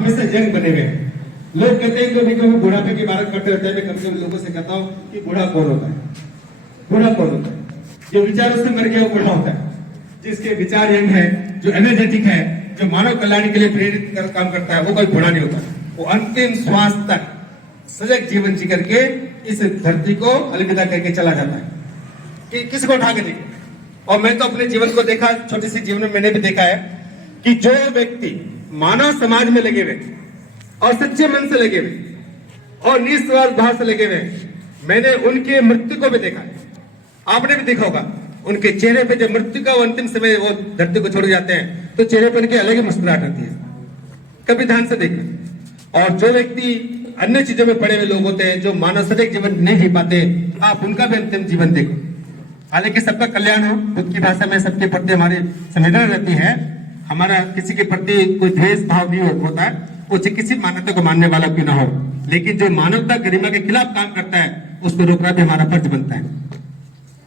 हमेशा यंग बने हुए हैं। लोग कहते हैं कभी कभी बुढ़ापे की बात करते रहते हैं। मैं कभी कभी लोगों से कहता हूँ कि बूढ़ा कौन होता है? बूढ़ा कौन होता है? जो विचारों से मर गया वो बूढ़ा होता है। जिसके विचार यंग है, जो एनर्जेटिक है, जो मानव कल्याण के लिए प्रेरित कर काम करता है, वो कोई बूढ़ा नहीं होता। वो अंतिम श्वास तक सजग जीवन जी करके इस धरती को अलविदा करके चला जाता है कि किसी को उठा के देखे। और मैं तो अपने जीवन को देखा, छोटी सी जीवन में मैंने भी देखा है कि जो व्यक्ति मानव समाज में लगे हुए और सच्चे मन से लगे हुए और निस्वार्थ भाव से लगे हुए, मैंने उनके मृत्यु को भी देखा है। आपने भी देखा होगा उनके चेहरे पे जब मृत्यु का अंतिम समय वो धरती को छोड़ जाते हैं तो चेहरे पर उनकी अलग ही मुस्कुराहट आती है। कभी ध्यान से देखें। और जो व्यक्ति अन्य चीजों में पड़े हुए लोग होते हैं, जो मानव सदैव जीवन नहीं जी पाते, आप उनका भी अंतिम जीवन देखो। हालांकि सबका कल्याण हो, बुद्ध की भाषा में सबके प्रति हमारी संवेदना रहती है, हमारा किसी के प्रति कोई द्वेष भाव नहीं होता है, वो किसी मान्यता को मानने वाला क्यों ना हो, लेकिन जो मानवता गरिमा के खिलाफ काम करता है उसको रोकना भी हमारा फर्ज बनता है।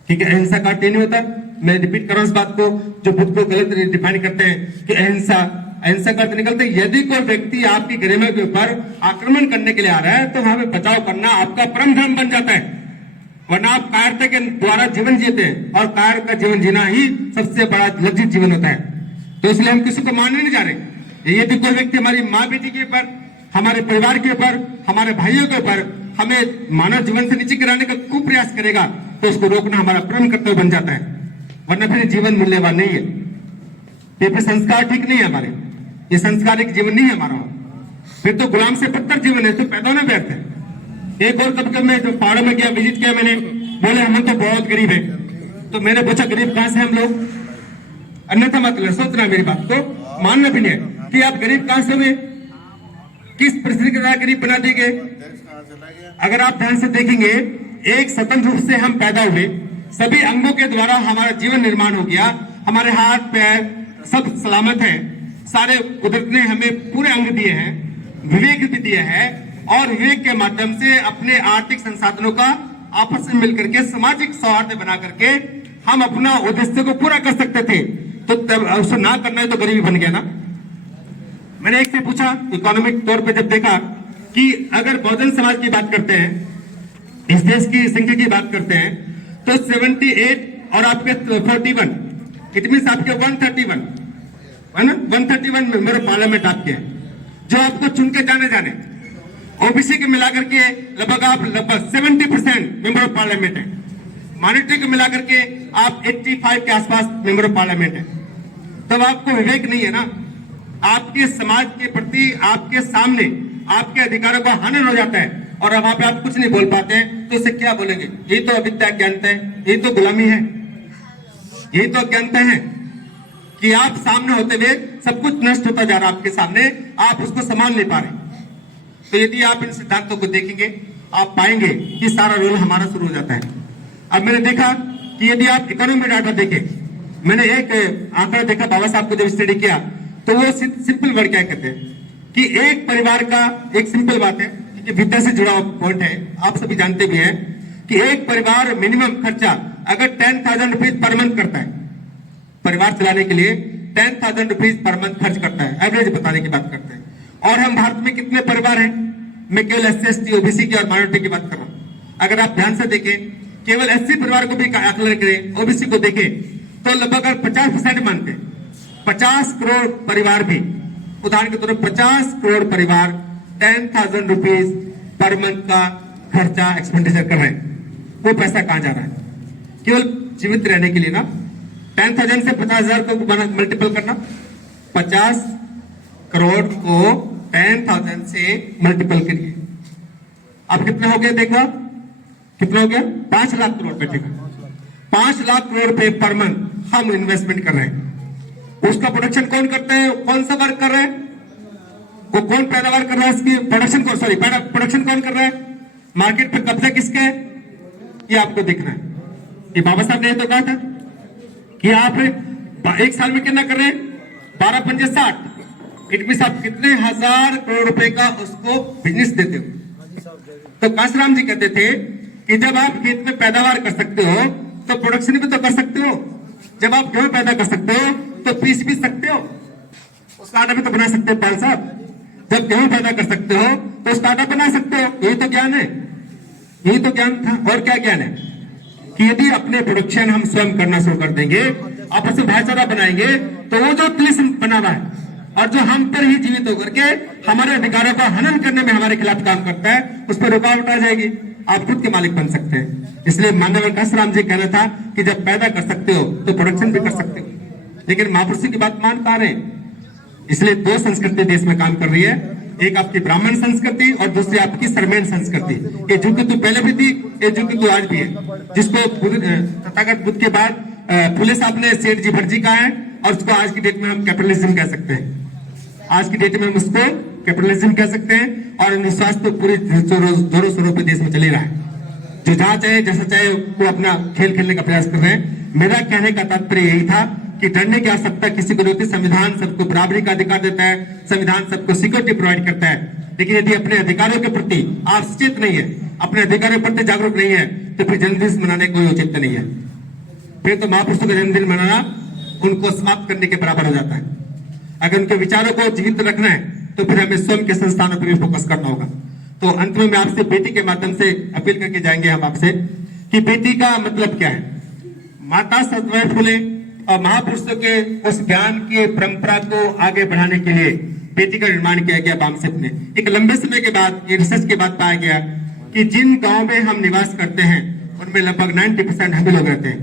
ठीक है, अहिंसा का अर्थ नहीं होता, मैं रिपीट कर रहा हूं इस बात को, जो बुद्ध को गलत डिफाइन करते हैं कि अहिंसा का अर्थ निकलता है यदि कोई व्यक्ति आपकी गरिमा के ऊपर आक्रमण करने के लिए आ रहा है तो वहां पे बचाव करना आपका परम धर्म बन जाता है। वरना आप कायरता के द्वारा जीवन जीते हैं और कायर का जीवन जीना ही सबसे बड़ा लज्जित जीवन होता है। तो इसलिए हम किसी को मानने नहीं जा रहे। यदि कोई व्यक्ति हमारी माँ बेटी के ऊपर, हमारे परिवार के ऊपर, हमारे भाइयों के ऊपर हमें मानव जीवन से नीचे गिराने का खूब प्रयास करेगा तो उसको रोकना हमारा परम कर्तव्य बन जाता है। वरना फिर जीवन मूल्यवान नहीं है, ये फिर संस्कार ठीक नहीं है हमारे, ये संस्कारिक जीवन नहीं है हमारा। फिर तो गुलाम से बदतर जीवन है, तो पैदा होना व्यर्थ है। एक और कब मैं जो पहाड़ों में गया, विजिट किया मैंने, बोले हम तो बहुत गरीब है। तो मैंने पूछा गरीब कहां से हम लोग? अन्यथा मत सोचना, मेरी बात को मानना भी नहीं है कि आप गरीब कहां से हुए, किस परिस्थिति के द्वारा गरीब बना दिए गए। अगर आप ध्यान से देखेंगे, एक स्वतंत्र रूप से हम पैदा हुए, सभी अंगों के द्वारा हमारा जीवन निर्माण हो गया, हमारे हाथ पैर सब सलामत है, सारे कुदरत ने हमें पूरे अंग दिए हैं, विवेक भी दिया है, और विवेक के माध्यम से अपने आर्थिक संसाधनों का आपस में मिलकर के सामाजिक सौहार्द बना करके हम अपना उद्देश्य को पूरा कर सकते थे। तो उसको ना करना है तो गरीबी बन गया ना। मैंने एक से पूछा, इकोनॉमिक तौर पे जब देखा कि अगर बहुजन समाज की बात करते हैं, इस देश की संख्या की बात करते हैं, तो 78 और आपके 41, इट मीन आपके 131 मेंबर ऑफ पार्लियामेंट आपके हैं, जो आपको चुन के जाने ओबीसी के मिलाकर के लगभग 70% मेंबर ऑफ पार्लियामेंट है। माइनॉरिटी को मिलाकर के आप 85 के आसपास मेंबर ऑफ पार्लियामेंट है। तब आपको विवेक नहीं है ना, आपके समाज के प्रति आपके सामने आपके अधिकारों का हनन हो जाता है और वहां पे आप कुछ नहीं बोल पाते हैं, तो उसे क्या बोलेंगे? यही तो अविद्या अज्ञानता है, यही तो गुलामी है, यही तो अज्ञानता है कि आप सामने होते हुए सब कुछ नष्ट होता जा रहा है आपके सामने, आप उसको संभाल नहीं पा रहे। तो यदि आप इन सिद्धांतों को देखेंगे, आप पाएंगे कि सारा रोल हमारा शुरू हो जाता है। अब मैंने देखा कि यदि आप इकोनॉमी डाटा देखें, मैंने एक आंकड़ा देखा, बाबा साहब को जब स्टडी किया तो वो सिंपल वर्ड क्या कहते हैं कि एक परिवार का, एक सिंपल बात है, ये विद्या से जुड़ा पॉइंट है, आप सभी जानते भी हैं कि एक परिवार मिनिमम खर्चा अगर 10,000 रुपीज पर मंथ करता है, परिवार चलाने के लिए 10,000 रुपीज पर मंथ खर्च करता है, एवरेज बताने की बात करते हैं। और हम भारत में कितने परिवार हैं? मैं केवल SC ST OBC की और माइनॉरिटी की बात कर रहा हूं। अगर आप ध्यान से देखें, केवल SC परिवार को भी आकलन करें, OBC को देखें, तो लगभग 50% मानते हैं 50 करोड़ परिवार भी, उदाहरण के तौर पर 50 करोड़ परिवार 10,000 रुपीज पर मंथ का खर्चा एक्सपेंडिचर कर रहे हैं। वो पैसा कहां जा रहा है? केवल जीवित रहने के लिए ना। 10,000 से 50,000 को मल्टीपल करना, 50 करोड़ को 10,000 से मल्टीपल करिए, अब कितने हो गए? देखो कितना हो गया? 5 लाख करोड़ रुपए। ठीक है, 5 लाख करोड़ रुपए पर मंथ हम इन्वेस्टमेंट कर रहे हैं। उसका प्रोडक्शन कौन करता है? कौन सा वर्क कर रहा है? वो कौन पैदावार कर रहा है? इसकी प्रोडक्शन कौन, सॉरी प्रोडक्शन कौन कर रहा है? मार्केट पे कब्जा किसका है? ये आपको दिखना है। ये बाबा साहब ने तो कहा था कि आप एक साल में कितना कर रहे हैं? 12 पंजे 60, इट मीन आप कितने हजार करोड़ रुपए का उसको बिजनेस देते हो। तो कांशीराम जी कहते थे कि जब आप खेत में पैदावार कर सकते हो तो प्रोडक्शन भी तो कर सकते हो। जब आप गेहूं पैदा कर सकते हो तो पीस भी सकते हो, उसका आटा भी तो बना सकते हो पाल साहब। जब गेहूं पैदा कर सकते हो तो स्टार्टअप बना सकते हो। यही तो ज्ञान है, यही तो ज्ञान था। और क्या ज्ञान है कि यदि अपने प्रोडक्शन हम स्वयं करना शुरू कर देंगे, आपस में भाईचारा बनाएंगे, तो वो जो पुलिस बना हुआ है और जो हम पर ही जीवित होकर के हमारे अधिकारों का हनन करने में हमारे खिलाफ काम करता है, उस पर रुकावट आ जाएगी। आप खुद के मालिक बन सकते हैं। इसलिए माननीय घनश्याम जी कहना था कि जब पैदा कर सकते हो तो प्रोडक्शन भी कर सकते हो। लेकिन महापुरुषों की बात मान पा रहे हैं। इसलिए दो संस्कृति देश में काम कर रही है, एक आपकी ब्राह्मण संस्कृति और दूसरी आपकी सरमेन संस्कृति। ये जुगतु पहले भी थी, ये जुगतु आज भी है, जिसको तथागत बुद्ध के बाद फुले साहब ने सेठ जी भटजी कहा है, और उसको आज की डेट में हम कैपिटलिज्म कह सकते हैं। आज की डेट में हम उसको कैपिटलिज्म कह सकते हैं। और विश्वास तो पूरी जोरों शोरों पे देश में चल ही रहा है। जो जहां चाहे जैसा चाहे वो अपना खेल खेलने का प्रयास कर रहे हैं। मेरा कहने का तात्पर्य यही था कि डरने की आवश्यकता किसी को नहीं होती। संविधान सबको बराबरी का अधिकार देता है, संविधान सबको सिक्योरिटी प्रोवाइड करता है। लेकिन यदि अपने अधिकारों के प्रति आप सचेत नहीं है, अपने अधिकारों के प्रति जागरूक नहीं है, तो फिर जन्मदिन मनाने कोई औचित्य नहीं है। फिर तो महापुरुषों का जन्मदिन मनाना उनको समाप्त करने के बराबर हो जाता है। अगर उनके विचारों को जीवित रखना है तो फिर हमें स्वयं के संस्थानों पर भी फोकस करना होगा। तो अंत में मैं आपसे बेटी के माध्यम से अपील करके जाएंगे हम आपसे कि बेटी का मतलब क्या है। माता सावित्रीबाई फुले और महापुरुषों के उस ज्ञान की परंपरा को आगे बढ़ाने के लिए बेटी का निर्माण किया गया बामसेप में। एक लंबे समय के बाद, ये रिसर्च के बाद पाया गया कि जिन गांव में हम निवास करते हैं उनमें लगभग 90% हम लोग रहते हैं।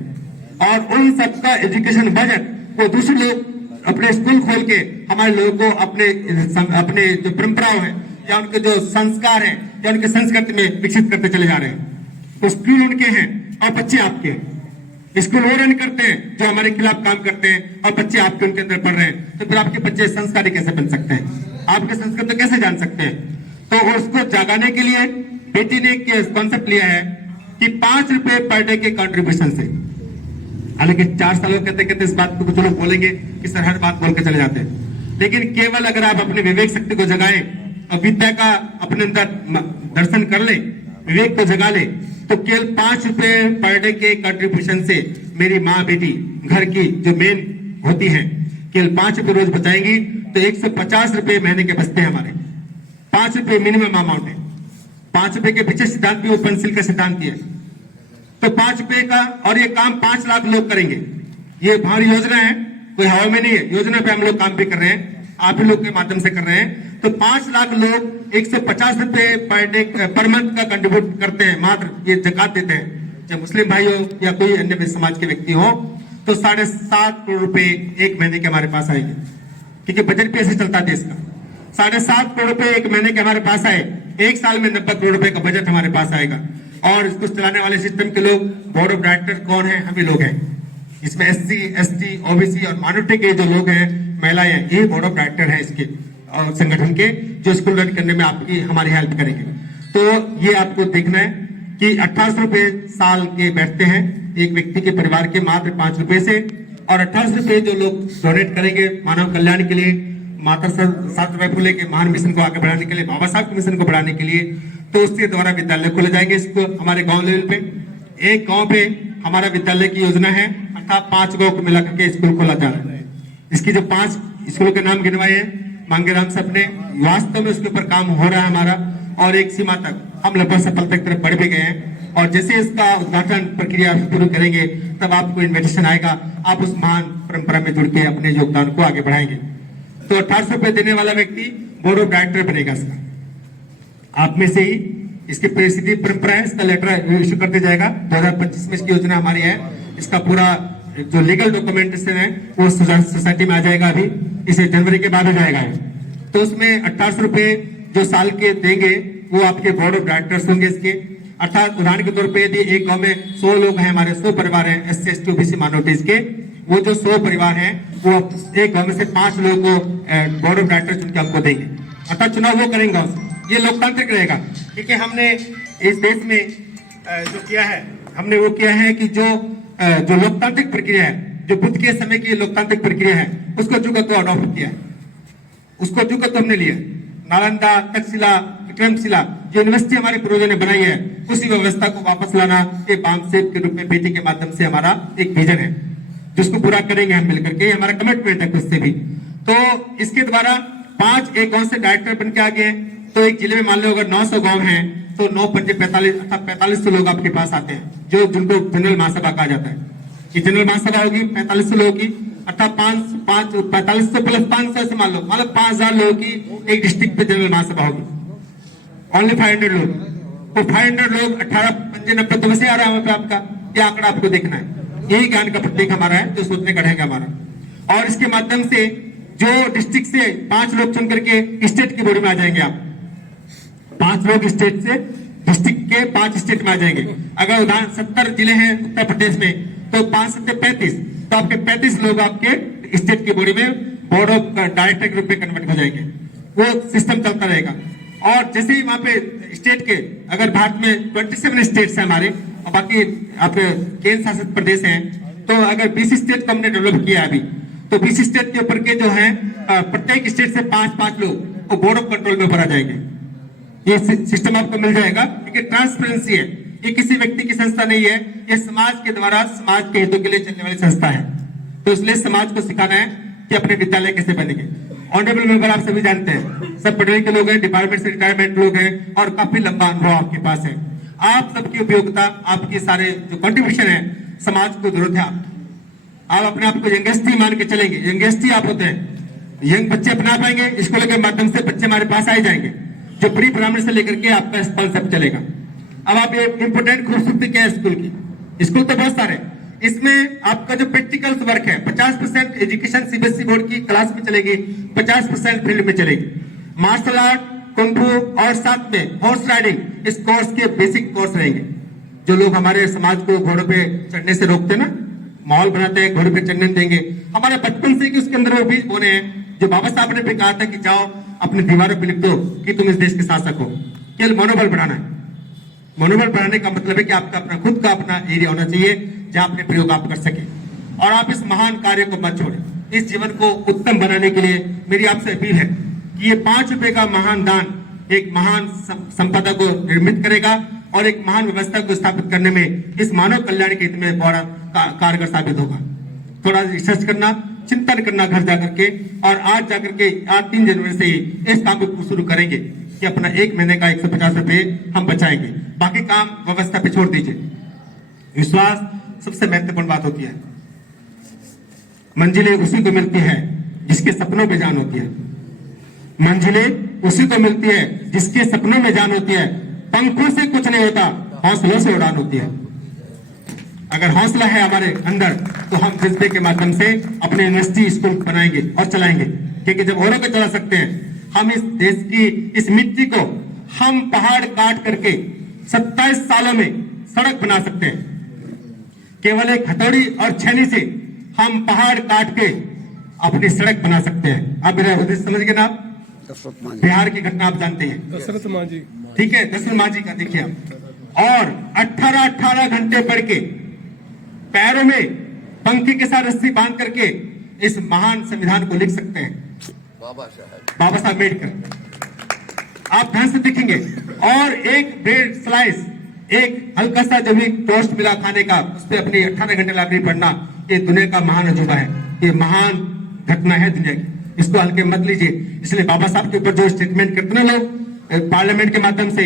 और उन सबका एजुकेशन बजट वो दूसरे लोग अपने स्कूल खोल के हमारे लोगों को अपने जो परंपराओं हैं या उनके जो संस्कार हैं या उनके संस्कृति में विकसित करते चले जा रहे हैं। तो स्कूल उनके हैं और बच्चे आपके हैं। स्कूल वो रन करते हैं जो हमारे खिलाफ काम करते हैं और बच्चे आपके उनके अंदर पढ़ रहे हैं। तो फिर आपके बच्चे संस्कारी कैसे बन सकते हैं, आपके संस्कृत कैसे जान सकते हैं। तो उसको जगाने के लिए बेटी ने एक कॉन्सेप्ट लिया है कि 5 रुपए पर डे के कंट्रीब्यूशन से। हालांकि 4 सालों कहते कहते इस बात को कुछ लोग बोलेंगे कि सर हर बात बोल के चले जाते हैं, लेकिन केवल अगर आप अपने विवेक शक्ति को जगाएं और विद्या का अपने अंदर दर्शन कर ले, विवेक को जगा ले, तो केवल 5 रुपए पर डे के कंट्रीब्यूशन से मेरी माँ बेटी घर की जो मेन होती है केवल 5 रुपए रोज बचाएंगी तो 150 रुपए महीने के बचते हैं हमारे। 5 रुपए मिनिमम अमाउंट है। 5 रुपए के पीछे सिद्धांत भी वो पेंसिल का सिद्धांत है। तो 5 रुपए का, और ये काम 5 लाख लोग करेंगे। ये हमारी योजना है, कोई हवा में नहीं है। योजना पे हम लोग काम भी कर रहे हैं, आप ही लोग के माध्यम से कर रहे हैं। तो 5 लाख लोग 150 रुपए पर डे पर मंथ का कंट्रीब्यूट करते हैं, मात्र ये ज़कात देते हैं। चाहे मुस्लिम भाई हो या कोई अन्य समाज के व्यक्ति हो, तो 7.5 करोड़ रुपए एक महीने के हमारे पास आएंगे, क्योंकि बजट पे ऐसे चलता है देश का। 7.5 करोड़ रुपए एक महीने के हमारे पास आए, एक साल में 90 करोड़ रुपए का बजट हमारे पास आएगा। और इसको चलाने वाले सिस्टम के लोग, बोर्ड ऑफ डायरेक्टर कौन है, हम ही लोग हैं। इसमें SC, ST, OBC और माइनॉरिटी के जो लोग हैं, महिलाएं हैं, ये बोर्ड ऑफ डायरेक्टर है इसके और संगठन के, जो स्कूल रन करने में आपकी हमारी हेल्प करेंगे। तो ये आपको देखना है कि 1800 रुपए साल के बैठते हैं एक व्यक्ति के परिवार के, मात्र 5 रुपए से। और 1800 रुपए जो लोग डोनेट करेंगे मानव कल्याण के लिए, माता सावित्रीबाई फुले के महान मिशन को आगे बढ़ाने के लिए, बाबा साहब के मिशन को बढ़ाने के लिए, तो उसके द्वारा विद्यालय खोले जाएंगे। इसको हमारे गांव लेवल पे, एक गांव पे हमारा विद्यालय की योजना है, अर्थात 5 गांव को मिलाकर के स्कूल खोला जा रहा है। इसकी जो 5 स्कूलों के नाम गिनवाए हैं मांगेराम साहब ने, वास्तव में उसके ऊपर काम हो रहा है हमारा, और एक सीमा तक हम लगभग सफलता की तरफ बढ़ भी गए हैं। और जैसे इसका उद्घाटन प्रक्रिया शुरू करेंगे तब आपको इन्विटेशन आएगा, आप उस महान परंपरा में जुड़ के अपने योगदान को आगे बढ़ाएंगे। तो 1800 रुपए देने वाला व्यक्ति बोर्ड ऑफ डायरेक्टर बनेगा इसका। आप में से ही इसकी सीधी परंपरा है, इसका लेटर इश्यू कर दिया जाएगा। 2025 में इसकी योजना हमारी है। इसका पूरा जो लीगल डॉक्यूमेंटेशन है वो सोसाइटी में आ जाएगा, अभी इसे जनवरी के बाद हो जाएगा। तो उसमें 1800 रुपए जो साल के देंगे वो आपके बोर्ड ऑफ डायरेक्टर्स होंगे इसके। अर्थात उदाहरण के तौर पे यदि एक गांव में 100 लोग हैं, हमारे 100 परिवार हैं SC, ST, OBC माइनॉरिटीज के, वो जो 100 परिवार हैं वो एक गांव में से 5 लोगों को बोर्ड ऑफ डायरेक्टर चुन के हमको देंगे। अर्थात चुनाव वो करेंगे, ये लोकतांत्रिक रहेगा। क्योंकि हमने इस देश में जो किया है, हमने वो किया है कि जो लोकतांत्रिक प्रक्रिया है, जो बुद्ध के समय की लोकतांत्रिक प्रक्रिया है, उसको जुगत को अडॉप्ट किया, उसको जुगत हमने लिया। नालंदा, तक्षशिला, विक्रमशिला जो यूनिवर्सिटी हमारे पूर्वजों ने बनाई है, उसी व्यवस्था को वापस लाना ये बामसेप के रूप में बेटी के माध्यम से हमारा एक विजन है, जिसको पूरा करेंगे हम मिलकर के। हमारा कमिटमेंट है खुद से भी। तो इसके द्वारा 5 एक गांव से डायरेक्टर बन के आ गए, तो एक जिले में मान लो अगर 900 गांव हैं तो 9 पंजे 45 अर्थात 4500 लोग आपके पास आते हैं, जो जिनको जनरल महासभा कहा जाता है। ये जनरल महासभा होगी 4500 लोगों की, अर्थात 4500 प्लस 500 से मान लो 5000 लोगों की एक डिस्ट्रिक्ट पे जनरल महासभा होगी। ओनली 500 लोग, तो 500 लोग 18 पंजे 90 तो वैसे आ रहा है आपका, ये आंकड़ा आपको देखना है। यही ज्ञान का प्रतीक हमारा है, जो सोचने का ढंग है हमारा। और इसके माध्यम से जो डिस्ट्रिक्ट से 5 लोग चुन करके स्टेट की बॉडी में आ जाएंगे आप, 5 लोग स्टेट से डिस्ट्रिक्ट के 5 स्टेट में आ जाएंगे। अगर उदाहरण 70 जिले हैं उत्तर प्रदेश में, तो 5 से 35, तो आपके 35 लोग आपके स्टेट की बॉडी में बोर्ड ऑफ डायरेक्टर के रूप में कन्वर्ट हो जाएंगे। वो सिस्टम चलता रहेगा। और जैसे ही वहां पे स्टेट के, अगर भारत में 27 स्टेट्स हैं हमारे और बाकी आपके केंद्र शासित प्रदेश हैं, तो अगर 20 स्टेट को हमने डेवलप किया अभी, तो 20 स्टेट के ऊपर के जो है प्रत्येक स्टेट से 5-5 लोग वो बोर्ड ऑफ कंट्रोल में ऊपर आ जाएंगे। ये सिस्टम आपको मिल जाएगा, क्योंकि ट्रांसपेरेंसी है, ये किसी व्यक्ति की संस्था नहीं है, ये समाज के द्वारा समाज के हितों के लिए चलने वाली संस्था है। तो इसलिए समाज को सिखाना है कि अपने विद्यालय कैसे बनेंगे। ऑनरेबल मेंबर आप सभी जानते हैं, सब पढ़े लिखे लोग हैं, डिपार्टमेंट से रिटायरमेंट लोग हैं और काफी लंबा अनुभव आपके पास है। आप सबकी उपयोगिता, आपके सारे जो कंट्रीब्यूशन है समाज को जरूरत है। आप अपने आप को यंगेस्ट ही मान के चलेंगे, यंगेस्ट ही आप होते हैं। यंग बच्चे अपना पाएंगे, स्कूल के माध्यम से बच्चे हमारे पास आ ही जाएंगे, जो प्री प्राइमरी से लेकर के आपका कॉन्सेप्ट चलेगा। अब आप ये इंपोर्टेंट खूबसूरती क्या है स्कूल की, स्कूल तो बहुत सारे, इसमें आपका जो प्रैक्टिकल वर्क है 50% एजुकेशन सीबीएसई बोर्ड की क्लास में चलेगी, 50% फील्ड में चलेगी। मार्शल आर्ट, कुंग फू और साथ में हॉर्स राइडिंग, इस कोर्स के बेसिक कोर्स रहेंगे। जो लोग हमारे समाज को घोड़ों पे चढ़ने से रोकते हैं ना, माहौल बनाते हैं, घोड़े पे चढ़ने देंगे, हमारे बचपन से कि उसके अंदर वो बीज बोने हैं, जो बाबा साहब ने भी कहा था कि जाओ अपनी दीवारों पे लिख दो कि तुम इस देश के शासक हो। केवल मनोबल बढ़ाना है। मनोबल बढ़ाने का मतलब है कि आपका अपना खुद का अपना एरिया होना चाहिए जहां अपने प्रयोग आप कर सके। और आप इस महान कार्य को मत छोड़ें। इस जीवन को उत्तम बनाने के लिए मेरी आपसे अपील है कि ये 5 रुपए का महान दान एक महान संपदा को निर्मित करेगा और एक महान व्यवस्था को स्थापित करने में इस मानव कल्याण के हित में बड़ा कारगर साबित होगा। थोड़ा रिसर्च करना, चिंतन करना घर जाकर के, और आज जाकर के आज 3 जनवरी से ही इस काम को शुरू करेंगे कि अपना 1 महीने का 150 रुपए हम बचाएंगे। बाकी काम व्यवस्था पे छोड़ दीजिए। विश्वास सबसे महत्वपूर्ण बात होती है। मंजिलें उसी को मिलती है जिसके सपनों में जान होती है। मंजिलें उसी को मिलती है जिसके सपनों में जान होती है। पंखों से कुछ नहीं होता, हौसलों से उड़ान होती है। अगर हौसला है हमारे अंदर तो हम जज्बे के माध्यम से अपने यूनिवर्सिटी स्कूल बनाएंगे और चलाएंगे, क्योंकि जब औरों को चला सकते हैं, हम इस देश की इस मिट्टी को हम पहाड़ काट करके 27 सालों में सड़क बना सकते हैं। केवल एक हथौड़ी और छेनी से हम पहाड़ काट के अपनी सड़क बना सकते हैं। आप मेरा उद्देश्य समझ गए ना? आप बिहार की घटना आप जानते हैं, दशरथ मांझी, ठीक है, दशरथ मांझी का देखिए आप। और 18 घंटे पढ़ के पैरों में पंखी के साथ रस्सी बांध करके इस महान संविधान को लिख सकते हैं, बाबा साहब अम्बेडकर। आप ध्यान से देखेंगे। और एक ब्रेड स्लाइस, एक हल्का सा जब भी टोस्ट मिला खाने का, उस पर अपनी 18 घंटे लाइब्रेरी पढ़ना, ये दुनिया का महान अजूबा है, ये महान घटना है दुनिया की। इसको हल्के मत लीजिए। इसलिए बाबा साहब के ऊपर जो स्टेटमेंट करते हैं लोग पार्लियामेंट के माध्यम से,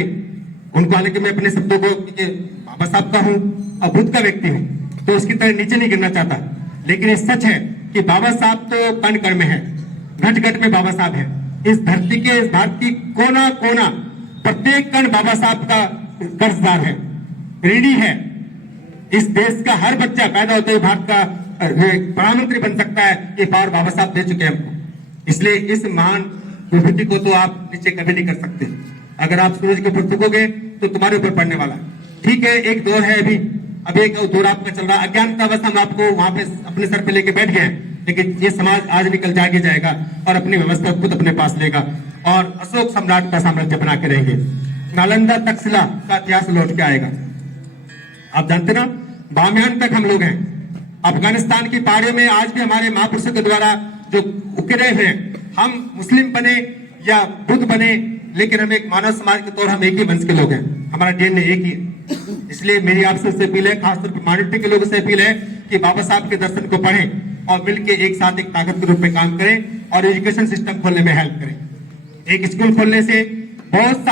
उनको हालांकि मैं अपने शब्दों को बाबा साहब का हूं और बुद्ध का व्यक्ति हूं, तो उसकी तरह नीचे नहीं गिरना चाहता, लेकिन ये सच है कि बाबा साहब तो कण कण में है, घट घट में बाबा साहब है। इस धरती के, इस भारत की कोना कोना, प्रत्येक कण बाबा साहब का कर्जदार है, ऋणी है। इस देश का हर बच्चा पैदा होते हुए भारत का प्रधानमंत्री बन सकता है, ये पावर बाबा साहब दे चुके हैं हमको। इसलिए इस महान विभूति को तो आप नीचे कभी नहीं कर सकते। अगर आप सूरज के ऊपर थूकोगे तो तुम्हारे ऊपर पड़ने वाला। ठीक है, एक दौर है, अभी एक दौर आपका चल रहा है, अज्ञानता बस हम आपको वहां पे अपने सर पे लेके बैठ गए, लेकिन ये समाज आज निकल जाके जाएगा और अपनी व्यवस्था खुद अपने पास लेगा और अशोक सम्राट का साम्राज्य बना के रहेंगे। नालंदा तक्षशिला का इतिहास लौट के आएगा। आप जानते ना, बामियान तक हम लोग हैं। अफगानिस्तान की पहाड़ियों में आज भी हमारे महापुरुषों के द्वारा जो उकेरे हैं, हम मुस्लिम बने या बुद्ध बने, लेकिन हम एक मानव समाज के तौर हम एक ही वंश के लोग हैं, हमारा डीएनए एक ही। इसलिए मेरी आपसे अपील है, खासतौर पर माइनॉरिटी के लोगों से अपील है कि बाबा साहब के दर्शन को पढ़ें और मिलकर एक साथ एक ताकत के रूप में काम करें और एजुकेशन सिस्टम खोलने में हेल्प करें। एक स्कूल खोलने से बहुत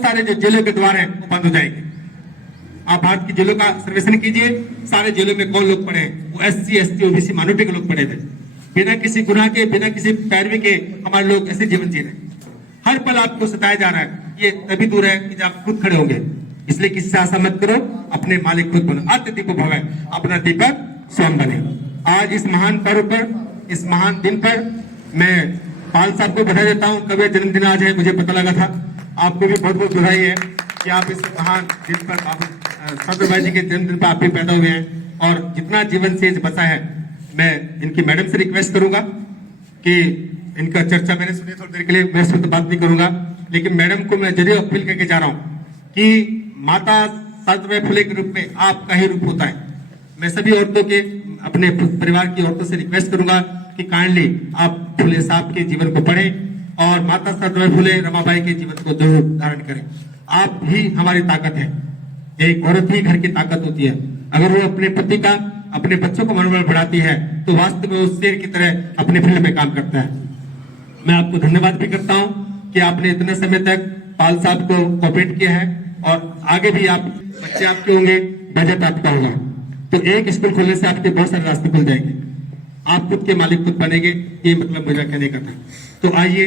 सारे जो जेलों के द्वार हैं वो बंद हो जाएंगे। आप भारत की जेलों का सर्वेक्षण कीजिए, सारे जेलों में कौन लोग पड़े हैं? वो SC ST OBC माइनॉरिटी के लोग पड़े थे, बिना किसी गुनाह के, बिना किसी पैरवी के हमारे लोग ऐसे जीवन जी रहे हैं। हर पल आपको सताया जा रहा है, ये तभी दूर है कि जब आप खुद खड़े होंगे। इसलिए किसी से आशा मत करो, अपने मालिक खुद बनो। अत्य दीपो भवै, अपना दीपक स्वयं बने। आज इस महान पर्व पर, इस महान दिन पर मैं पाल साहब को बधाई देता हूँ। कभी जन्मदिन आज है, मुझे पता लगा था। आपको भी बहुत बहुत बधाई है कि आप इस महान दिन पर, सदर भाई जी के जन्मदिन पर आप भी पैदा हुए हैं और जितना जीवन से बचा है। मैं इनकी मैडम से रिक्वेस्ट करूंगा कि इनका चर्चा मैंने सुनी थोड़ी देर के लिए, मैं इसमें तो बात नहीं करूंगा, लेकिन मैडम को मैं जरूर अपील करके जा रहा हूं कि माता सावित्रीबाई फुले के रूप में आपका ही रूप होता है। मैं सभी औरतों के, अपने परिवार की औरतों से रिक्वेस्ट करूंगा कि काइंडली आप फुले साहब के जीवन को पढ़ें और माता सावित्रीबाई फुले रमाबाई के जीवन को जरूर धारण करें। आप ही हमारी ताकत है। एक औरत ही घर की ताकत होती है। अगर वो अपने पति का, अपने बच्चों को मनोबल बढ़ाती है तो वास्तव में उस शेर की तरह अपने फील्ड में काम करता है। मैं आपको धन्यवाद भी करता हूं कि आपने इतने समय तक पाल साहब को कोऑपरेट किया है और आगे भी आप, बच्चे आपके होंगे, बजट आपका होगा, तो एक स्कूल खोलने से आपके बहुत सारे रास्ते खुल जाएंगे। आप खुद के मालिक खुद बनेंगे, ये मतलब मेरा कहने का था। तो आइए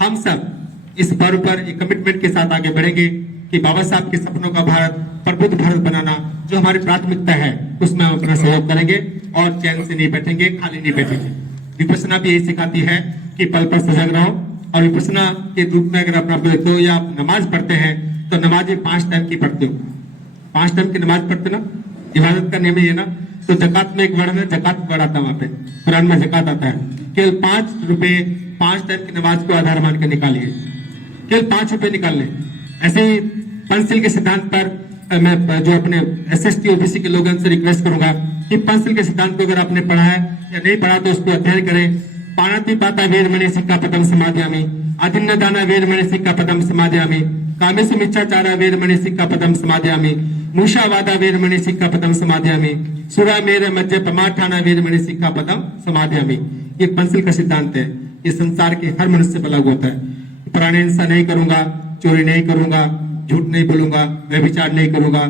हम सब इस पर्व पर एक कमिटमेंट के साथ आगे बढ़ेंगे कि बाबा साहब के सपनों का भारत, प्रबुद्ध भारत बनाना जो हमारी प्राथमिकता है, उसमें हम अपना सहयोग करेंगे और चैन से नहीं बैठेंगे, खाली नहीं बैठेंगे। विपස්සना भी यही सिखाती है कि पल पल सजग रहो। और विपස්සना के रूप में अगर अपना देखते हो या आप नमाज पढ़ते हैं तो नमाज 5 टाइम की पढ़ते हो, 5 टाइम की नमाज पढ़ते ना, इबादत का नियम है ना। तो जकात में एक वर्ड है, जकात वर्ड आता है वहां पे, कुरान में जकात आता है। केवल 5 रुपए 5 टाइम की नमाज को आधार मान के निकालिए, केवल 5 रुपए निकाल लें। ऐसे ही पंचशील के सिद्धांत पर मैं जो अपने SST OBC के लोगों से रिक्वेस्ट करूंगा कि पंचशील के सिद्धांत को अगर आपने पढ़ा है या नहीं पढ़ा तो उसको अध्ययन करें। पाणति पाता वेदमणि सिक्कापदं समादयामि, अदिन्न दाना वेदमणि सिक्कापदं समादयामि, कामेषु मिच्छाचारा वेदमणि सिक्कापदं समादयामि, मूषावादा वेदमणि सिक्कापदं समादयामि, सुरा मेर मज्ज पमाठाना वेदमणि सिक्कापदं समादयामि। ये पंचशील का सिद्धांत है, ये संसार के हर मनुष्य पर लागू होता है। पुराने हिंसा नहीं करूंगा, चोरी नहीं करूंगा, झूठ नहीं बोलूंगा, व्यभिचार नहीं करूंगा,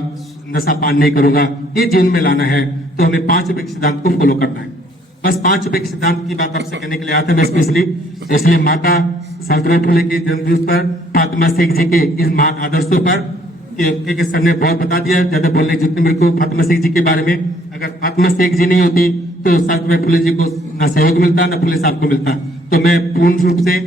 नशा पान नहीं करूंगा, ये जीवन में लाना है तो हमें 5 रुपए के सिद्धांत को फॉलो करना है। बस 5 रुपए के सिद्धांत की बात आपसे कहने के लिए आया था मैं स्पेशली। इसलिए माता सावित्रीबाई फुले के जन्मदिवस पर, फातिमा शेख जी के इस महान आदर्शों पर, कि सर ने बहुत बता दिया, ज्यादा बोलने की जरूरत नहीं मेरे को फातिमा शेख जी के बारे में। अगर फातिमा शेख जी नहीं होती तो सावित्रीबाई फुले जी को ना सहयोग मिलता, ना फुले साहब को मिलता। तो मैं पूर्ण रूप से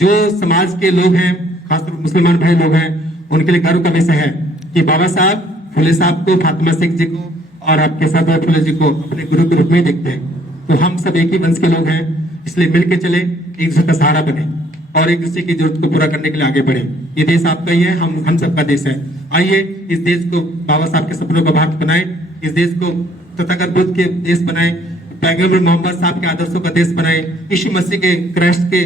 जो समाज के लोग हैं, खासकर मुसलमान भाई लोग हैं, उनके लिए गर्व का विषय है कि बाबा साहब फुले साहब को, फातिमा शेख जी को और आपके सावित्रीबाई फुले जी को अपने गुरु के रूप में देखते हैं। तो हम सब एक ही वंश के लोग हैं, इसलिए मिलके चले, एक दूसरे का सहारा बने और एक दूसरे की जरूरत को पूरा करने के लिए आगे बढ़े। ये देश आपका ही है, हम सबका देश है। आइए इस देश को बाबा साहब के सपनों का भारत बनाए, इस देश को तथागत बुद्ध के देश बनाए, पैगंबर मोहम्मद साहब के आदर्शों का देश बनाए, यीशु मसीह के, क्राइस्ट के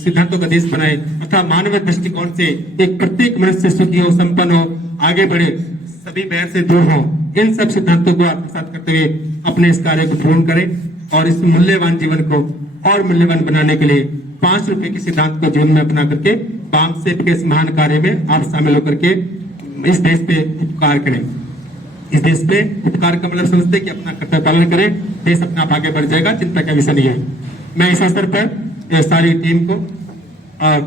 सिद्धांतों का देश बनाए, तथा मानवीय दृष्टिकोण से एक प्रत्येक मनुष्य सुखी हो, संपन्न हो, आगे बढ़े, सभी बैर से दूर हो। इन सब सिद्धांतों को आत्मसात करते हुए अपने इस कार्य को पूर्ण करें और इस मूल्यवान जीवन को और मूल्यवान बनाने के लिए 5 रुपए के सिद्धांत को जीवन में अपना करके बाम सेब के इस महान कार्य में आप शामिल होकर के इस देश पे उपकार करें। इस देश पे उपकार का मतलब समझते कि अपना कर्तव्य पालन करें, देश अपना आप आगे बढ़ जाएगा, चिंता का विषय नहीं है। मैं इस अवसर पर सारी टीम को,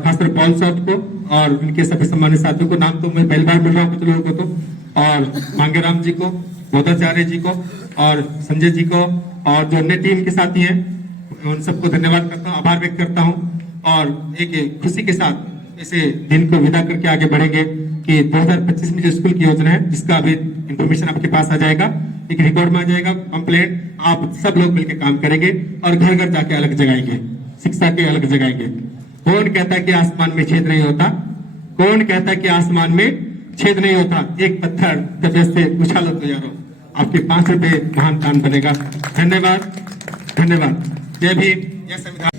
खासकर पॉल साहब को और उनके सभी सम्मानित साथियों को, नाम तो मैं पहली बार मिल रहा हूँ कुछ लोगों को, तो और मांगेराम जी को, बोधाचार्य जी को और संजय जी को और जो अन्य टीम के साथी हैं उन सबको धन्यवाद करता हूँ, आभार व्यक्त करता हूँ। और एक खुशी के साथ इसे दिन को विदा करके आगे बढ़ेंगे कि 2025 में जो स्कूल की योजना है, जिसका अभी इंफॉर्मेशन आपके पास आ जाएगा, एक रिकॉर्ड में आ जाएगा, कंप्लेंट आप सब लोग मिलकर काम करेंगे और घर घर जाके अलग जगाएंगे, शिक्षा के अलग जगाएंगे। कौन कहता है कि आसमान में छेद नहीं होता? कौन कहता है कि आसमान में छेद नहीं होता? एक पत्थर तबियत से उछालो तो यारो, आपके 5 रुपए महान दान बनेगा। धन्यवाद, धन्यवाद। जय भीम, जय संविधान।